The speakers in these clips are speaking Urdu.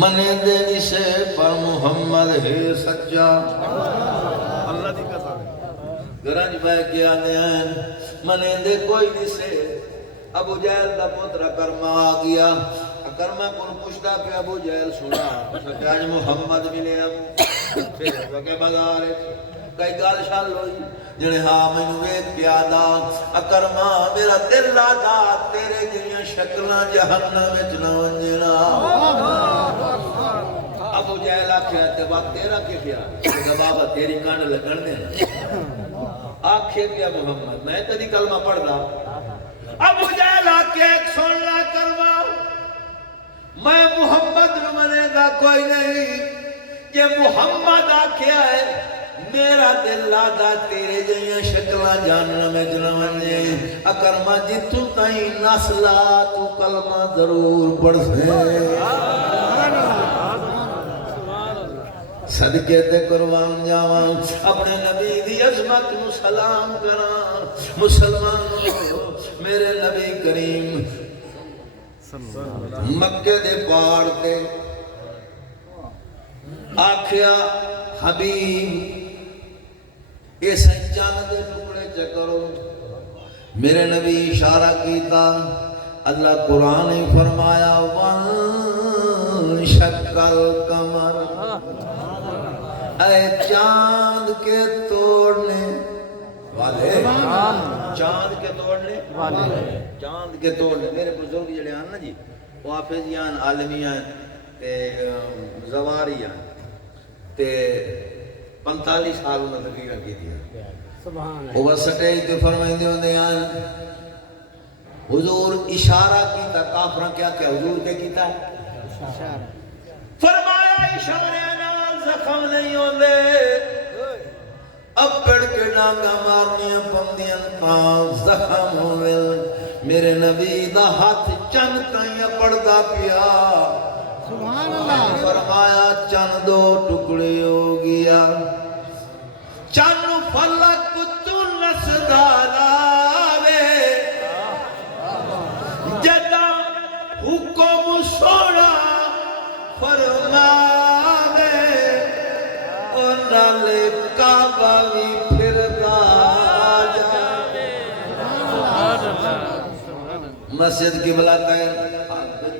منے دینی سے پر محمد ہے سچا اللہ دی قسم گرنج بہ کے آنے ہیں منے دے کوئی نہیں سے ابو جہل دا پتر کرما آ گیا کرما کن پوچھتا پہ ابو جہل سنا سکے آج محمد ملے ہم پھر سکے بازار کئی گال شال ہوئی جنہیں ہاں میں نوے پیادا اکرما میرا دل لادا تیرے جنیاں شکلہ جہنم اچنا ونجنا ابو جہل آکھے آتے وقت تیرا کے کیا کہ بابا تیری کان لگن دینا آکھے پیا محمد میں تیری کلمہ پڑھ رہا ابو جہل آکھے ایک سننا کلمہ میں محمد منے گا کوئی نہیں یہ محمد آکھے آئے میرا دل لادا تیرے جیاں شکلہ جاننا میں جنوانے اکرما جی تو تائیں نسلا تو کلمہ ضرور پڑھ سے صدقے تے قربان جاواں اپنے نبی دی عظمت نو سلام کراں مسلمانوں میرے نبی کریم مکے دے پہاڑ تے آکھیا حبیب اس چاند دے ٹکڑے چکرو میرے نبی اشارہ کیتا اللہ قرآن ہی فرمایا وان شکل قمر اے چاند کے توڑنے والے چاند کے توڑنے والے چاند کے توڑنے میرے بزرگ جڑے ہیں نا جی وہ حافظیان عالمیان تے زواریان تے 45 سال انہوں نے تقریر کی دیا وہ سٹیج تے فرمائیں دے ہوندے ہیں حضور اشارہ کیتا کافرہ کیا کہ حضور کے کیتا فرمایا اشارے نال زخم نہیں ہوندے اب پڑھ کے ڈانگا مارنیاں پندیاں تاں زخم ہوئے میرے نبی دا ہاتھ چند تائیں پڑھدا پیا سبحان اللہ فرمایا چند دو ٹکڑے ہو گیا چند فلک تو نسدالاوے جدا حکم سوڑا فرماوے اور نالے کعبہ بھی پھر دا جاوے مسجد کی بلا کہر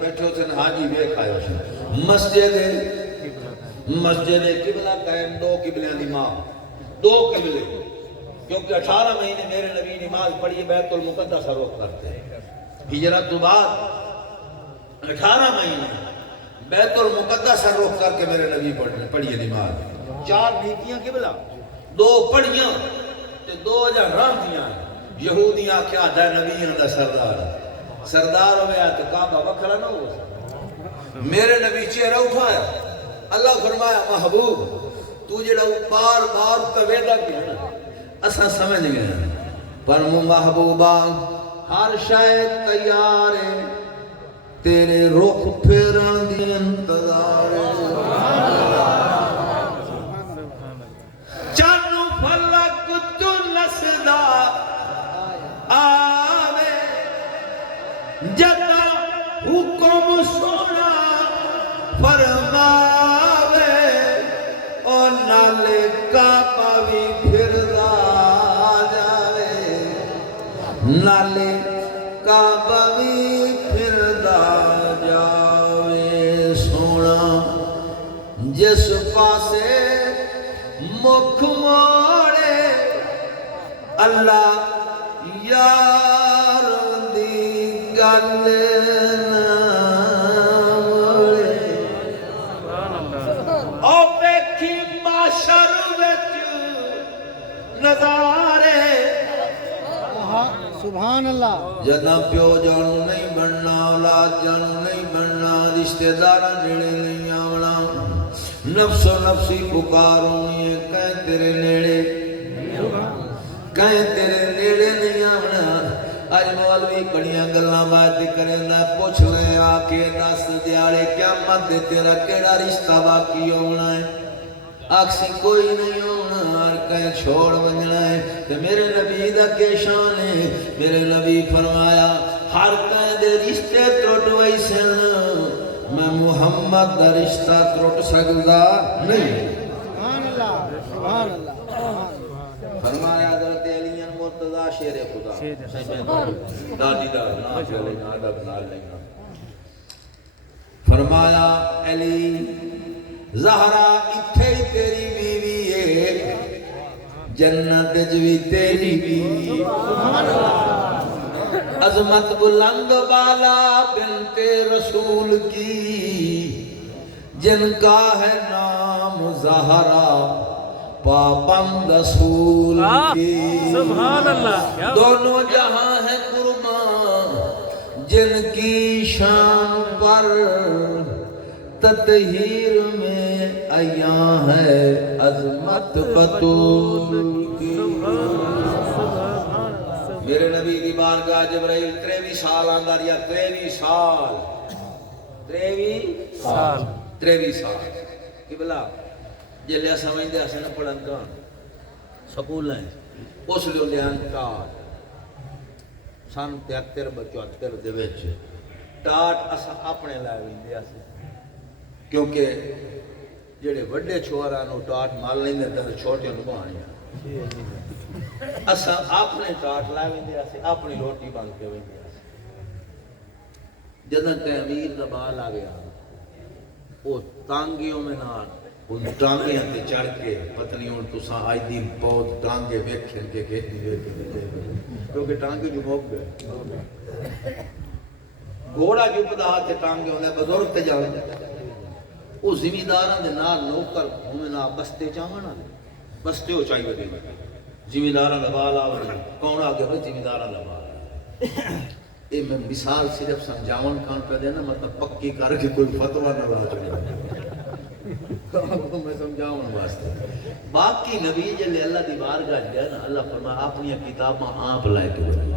بیٹھو تھے حاجی بیک آئے ہو مسجد قبلہ قائم دو قبلیاں نماز دو قبلے کیونکہ 18 مہینے میرے نبی نماز پڑھی بیت المقدس رخ کرتے ہیں ہجرت تو بعد 18 مہینے بیت المقدس رخ کر کے میرے نبی پڑھی نماز 4 نیتیاں قبلہ 2 پڑھیاں تے 2 رام دیاں یہودیاں کیا دا نبیوں دا سردار ہوئے آتے کعبہ وکھرا نہ ہو میرے نبی چہرہ اٹھایا اللہ فرمایا محبوب تو جڑا بار بار تویدہ کیا نا اساں سمجھ گئے پر محبوبہ ہر شاید تیار ہے تیرے رخ پھیرن دی انتظار ہے چانو فلک تو نسدا آوے جدا حکم سونا فرماوے اور نالے کعبہ بھی پھردا جاوے نالے کعبہ بھی پھردا جاوے سونا جس پاسے مکھ موڑے اللہ یار دی گل نہ موڑے او بیکھی معاشر وچ نظارے سبحان اللہ جدہ پیو جانو نہیں بننا اولاد جانو نہیں بننا رشتہ دارہ جڑے نہیں آونا نفس و نفسی پکارونی ہے کہیں تیرے نیڑے نہیں آونا آج مولوی کڑیاں گلنا بات کریں دا پوچھ لیں آکے دس دیارے قیامت دے تیرا کیڑا رشتہ باقی ہونا ہے آکسی کوئی نہیں ہونا ہر کہیں چھوڑ بننا ہے کہ میرے نبی دا کے شان ہے میرے نبی فرمایا ہر کہیں دے رشتے ٹوٹ ویسے میں محمد دا رشتہ ٹوٹ سکدا نہیں سبحان اللہ سبحان اللہ فرمایا حضرت علی مرتضی شیر خدا دادی دا نام چلے نا ادب نال لینا فرمایا علی زہرا اتھے ہی تیری بیوی ہے جنت جوی تیری بیوی عظمت بلند بالا بنت رسول کی جن کا ہے نام زہرا پابند رسول کی سبحان اللہ دونوں جہاں ہیں قربان جن کی شان پر تطہیر میں عیاں ہے عظمت بطول کی میرے نبی کی بارگاہ جبرائیل 23 سال اندر یا 23 سال 23 سال قبلہ جلیا سمجھتے ہیں نہ پڑھن کان سکول ہیں اس لیے لیان ٹاٹ سن 73-74 دے وچ ٹاٹ اسا اپنے لائے ویندے اسے کیونکہ جڑے وڈے چھوڑا نو ٹاٹ مال لیندے تے چھوٹے نو بہانے اسا اپنے ٹاٹ لائے ویندے اسے اپنی روٹی بن کے ویندے اسے جدوں تے امیر دا بال آ گیا وہ تانگیوں میں نال ان ٹانگیاں تے چڑھ کے پتنی ہوں تساں آئی دی بہت ٹانگے ویکھن کے کہتی کیونکہ ٹانگے جو بھوگ گئے گھوڑا جو پدا تے ٹانگے ہونے بزرگ تے جانے وہ زمینداراں دے نال نوکر ہونا بستے چاہنا بستے ہو چاہیے دے زمینداراں دا بال آوے کون آ گیا زمینداراں دا بال اے میں مثال صرف سمجھاون کان پہ دینا مطلب پکی کر کے کوئی فتویٰ نہ لا چکے میں سمجھاؤں واسطے باقی نبی جلے اللہ دی بارگاہ گئے نا اللہ فرمایا اپنی کتاباں آپ لائے کے بھائی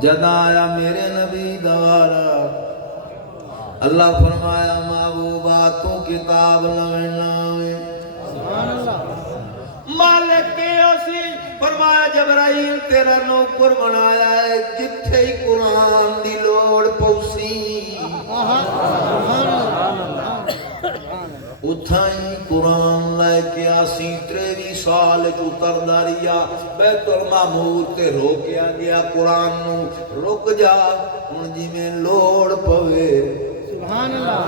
جدا آیا میرے نبی دوارا اللہ فرمایا محبوباتوں کتاب لونا سبحان اللہ مالک کے اسی فرمایا جبرائیل تیرا نوکر بنایا ہے جتھے ہی قرآن دی لوڑ پوسی اتھائی قرآن لائے کے آسی 23 سال اتر داریا بیت المعمور تے روکیا گیا قرآن نو رک جا ان جی میں لوڑ پوے سبحان اللہ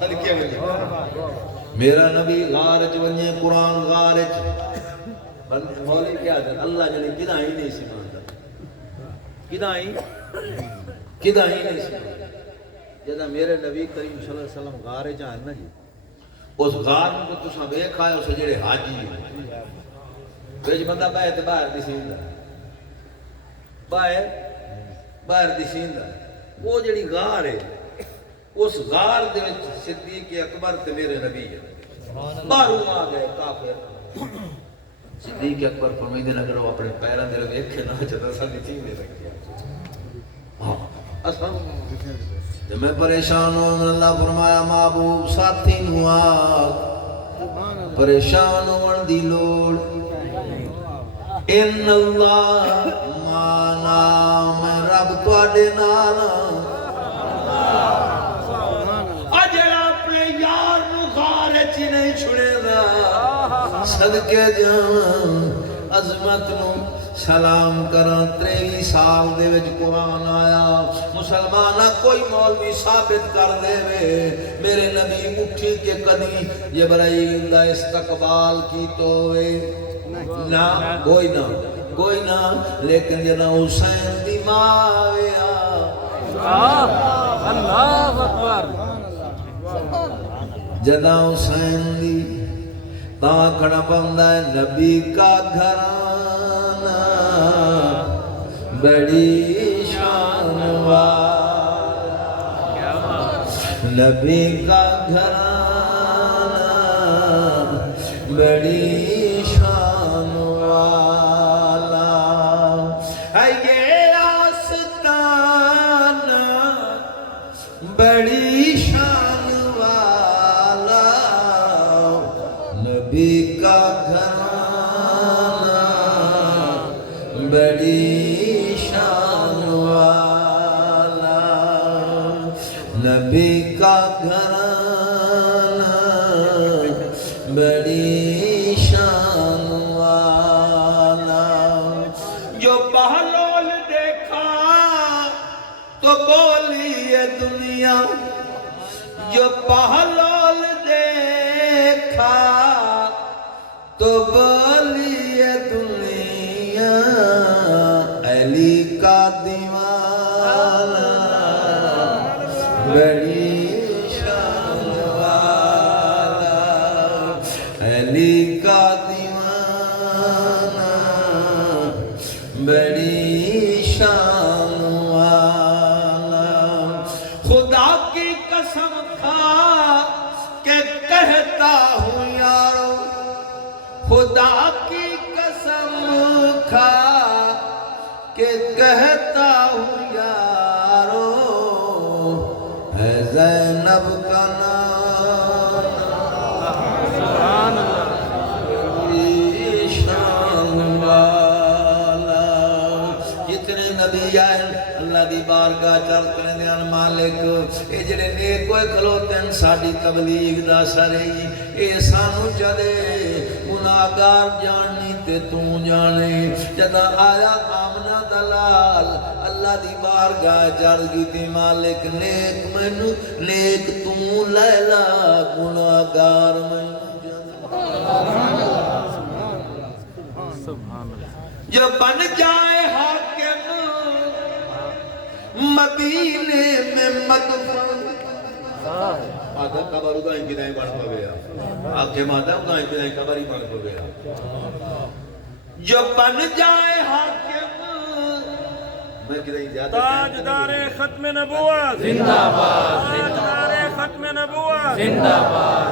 صدقے میں میرا نبی غارج ونجے قرآن غارج مولی کیا دن اللہ جلی کدھا ہی نہیں سمانتا کدھا ہی نہیں سمانتا جدا میرے نبی کریم صلی اللہ علیہ وسلم غارج آئے نا جی اس غار میں کو تساں بیک آئے اسے جڑے حاجی ہیں بیج بندہ باہر دی سیندہ باہر دی سیندہ وہ جڑی غار ہے اس غار دے وچ صدیق اکبر تے میرے نبی ہے باہروں آ گئے کافر صدیق اکبر فرمائیں دے اگر وہ اپنے پیراں دے ویکھے نہ چتا ساڈی چیز نہیں رکھیا اساں جب میں پریشان ہوں اللہ فرمایا محبوب ساتھی نوا پریشان ہون دی لوڑ ان اللہ مانا میں رب تواڈے نال اجڑا اپنے یار نو غار چ نہیں چھڑے دا صدقے جاواں عظمت نو سلام کرن 23 سال دے وچ قرآن آیا مسلمانہ کوئی مولوی ثابت کر دے وے میرے نبی اٹھی کے کدی جبرائیل دا استقبال کی تو وے نہ کوئی نہ لیکن جنا حسین دی ماں آیا اللہ اکبر جنا حسین دی تا کھڑا بندہ ہے نبی کا گھرانہ بڑی شان والا نبی کا گھرانہ بڑی شان والا ہے یہ آستانہ بڑی شان والا نبی کا گھرانہ بڑی شان والا جو بہلول دیکھا تو بولی یہ دنیا، جو بہلول دیکھا تو بولی یہ دنیا، علی کا دیوانہ بڑی شان والا، علی کا دیوانہ بڑی شان والا، خدا کی قسم کھا کہ کہتا ہوں یارو، خدا کی قسم کھا کہ کہتا ہوں یارو، ہے زینب کا نام سبحان اللہ بڑی شان والا۔ جتنے نبی آئے اللہ دی بارگاہ چل کرنے دیان مالک، اے جڑے نیک ہوئے کھلوتے ہیں ساڑی تبلیغ دا سرے، اے سانو چلے گناہگار جاننی تے تو جانے، جدا آیا آمنہ دلال اللہ دی بارگاہ چل گی تے مالک نیک منو نیک تو لیلا، گناہگار منو سبحان اللہ جو بن جائے حاکم مدینے میں مدفن، آدھا قبر ادائیں کی نہیں بڑھ پویا، آنکھیں مادہ ادائیں کی نہیں قبر ہی بڑھ پویا، جو بن جائے حاکم میں کی نہیں زیادہ تاجدار ختم نبوت زندہ باد، تاجدار ختم نبوت زندہ باد،